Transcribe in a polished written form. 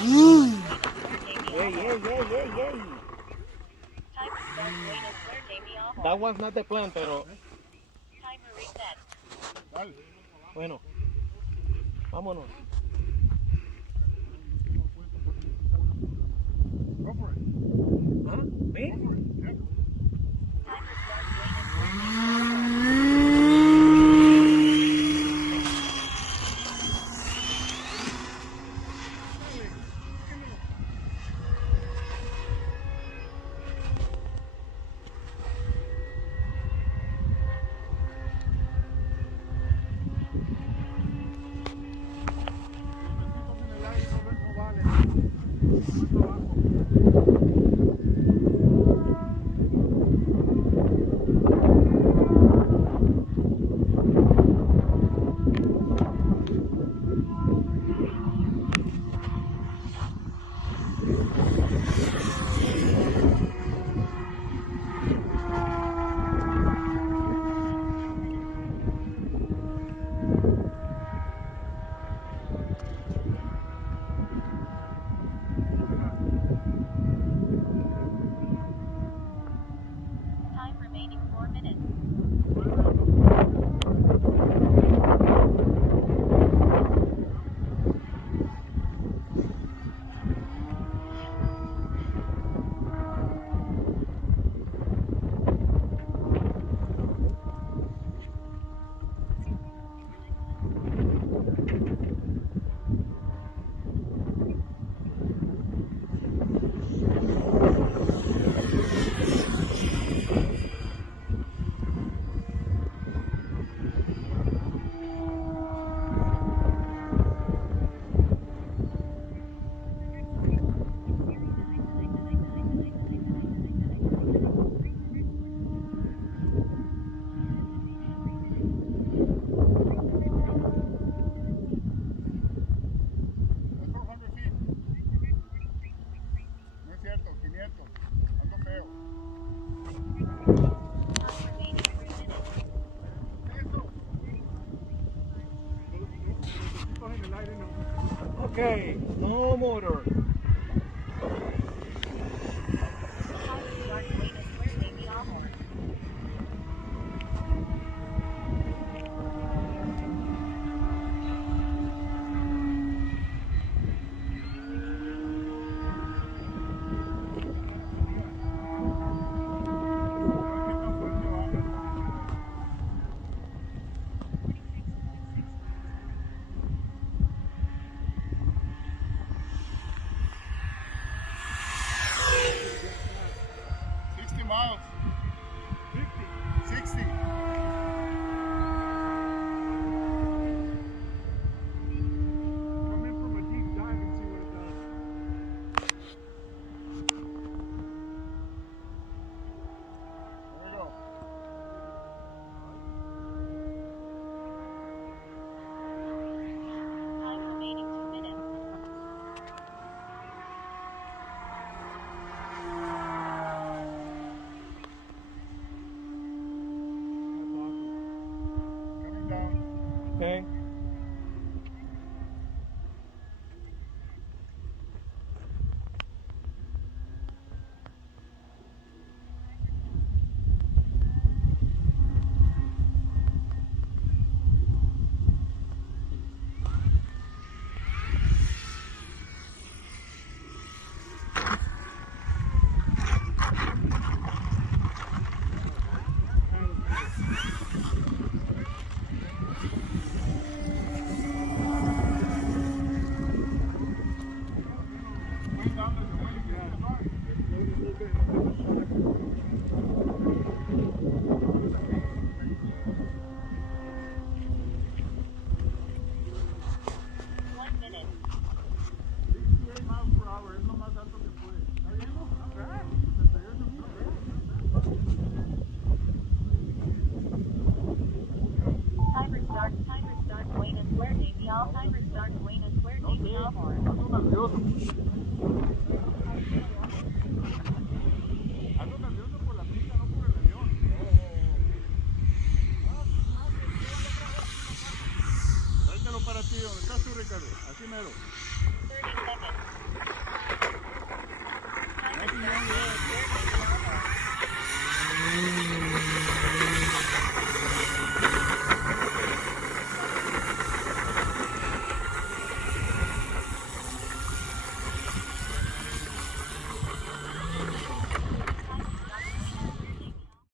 Yay, yay, yay, yay, yay. That was not the plan, pero... Bueno, vámonos. Go for it. Huh? Me? Go for it. Yep. En el aire no vale. Más abajo. Es 400 feet. No es cierto, 500. Ando feo. Eso. Los en el aire no. Okay, no motor. Miles. 60. Come in from a deep dive and see what it does. There we go. Time remaining 2 minutes. Coming down. Okay. Way down there's a way to get in the dark. One minute. 68 miles per hour, es lo más alto que puede. ¿Está bien? Not bad. 68 no Timer start, Buena Suerte, y'all. Timer start, Buena Suerte, y'all. Ando nervioso. Ando nervioso por la pista, no por el avión. Tráetelo para ti, ¿dónde estás tú, Ricardo? Aquí mero. 30 seconds. chingón, güey.